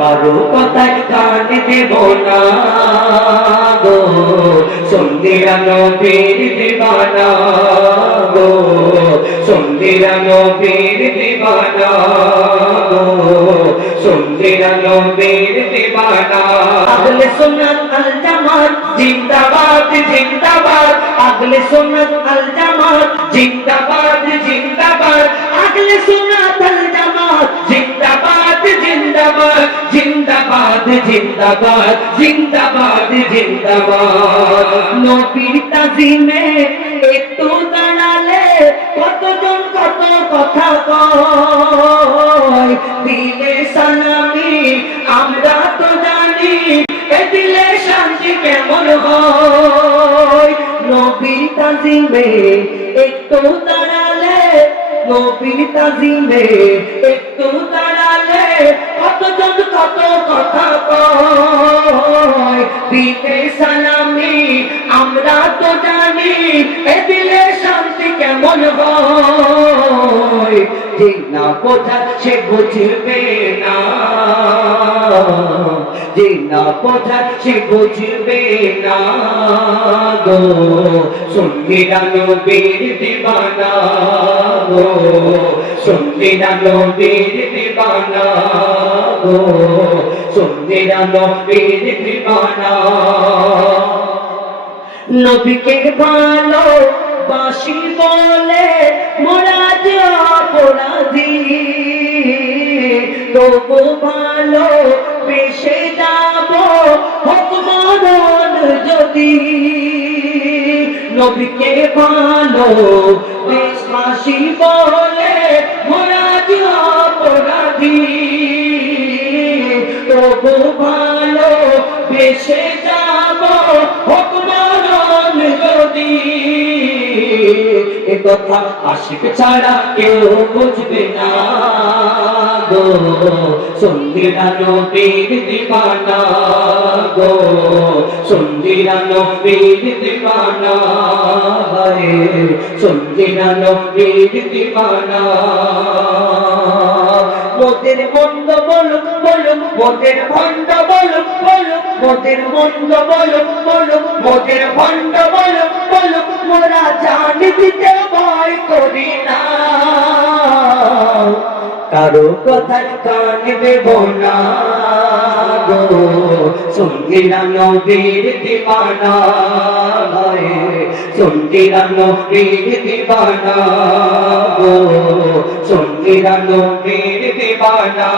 কারো কথায় কান দেব না গো, সন্ধিরা নবীর দিবানা গো, সন্ধিরা নবীর দিবানা গো, সন্ধিরা নবীর দিবানা। আহলে সুন্নাত আল জামাত জিন্দাবাদ জিন্দাবাদ, আহলে সুন্নাত আল জামাত জিন্দাবাদ জিন্দাবাদ, আহলে সুন্নাত আল জামাত জিন্দাবাদ জিন্দাবাদ, জিন্দাবাদ জিন্দাবাদ, জিন্দাবাদ জিন্দাবাদ। নবীর তাজিমে একটু দাঁড়ালে কতজন কত কথা কয়, দিলে সালামি আমরা তো জানি, এ দিলে শান্তি কেমন হয়। নবীর তাজিমে একটু দাঁড়ালে, নবীর তাজিমে একটু দাঁড়ালে কতজন কত কথা কয়, দিলে সালামি আমরা তো জানি, এ দিলে শান্তি কেমন হয়। যে না বোঝা সে বুঝবে না, যে না বোঝা সে বুঝবে না গো, সন্ধিরা নবীর দিবানা গো, সন্ধিরা নবীর দিবানা গো, সন্ধিরা নবীর দিবানা। নবীকে ভালো বাসি বলে মোরা যে অপরাধী, তবু ভালো বেশে যাব হোক মরণ যদি। নবীকে ভালো বাসি বলে মোরা যে অপরাধী, তবু ভালো বেশে যাব হোক মরণ যদি। এ কথা আশিক ছাড়া কেউ বুঝবে না গো, সন্ধিরা নবীর দিবানা গো, সন্ধিরা নবীর দিবানা, হরে সন্ধিরা নবীর দিবানা। মোদের মন্দ বলুক বলুক, মোদের ভণ্ড বলুক বলুক, মোদের মন্দ বলুক বলুক, মোদের ভণ্ড বলুক বলুক, মোরা জান দিতে ভয় করি না, কারো কথায় কান দেব না গো, সন্ধিরা নবীর দিবানা, সন্ধিরা নবীর দিবানা গো, সন্ধিরা নবীর দিবানা।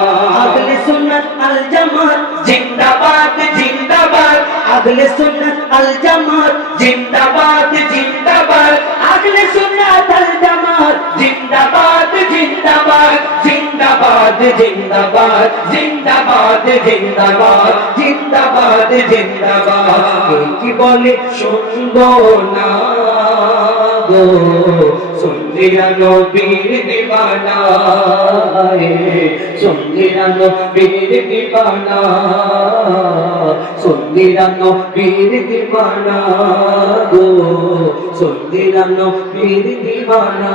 আহলে সুন্নাত আল জামাত জিন্দাবাদ জিন্দাবাদ, আহলে সুন্নাত আল জামাত জিন্দাবাদ জিন্দাবাদ, আহলে সুন্নাত আল জামাত জিন্দাবাদ জিন্দাবাদ, জিন্দাবাদ জিন্দাবাদ, জিন্দাবাদ জিন্দাবাদ, জিন্দাবাদ জিন্দাবাদ। কি বলে শুনবো না গো, সন্ধিরা নবীর দিবানা, সন্ধিরা নবীর দিবানা, সন্ধিরা নবীর দিবানা গো, সন্ধিরা নবীর দিবানা।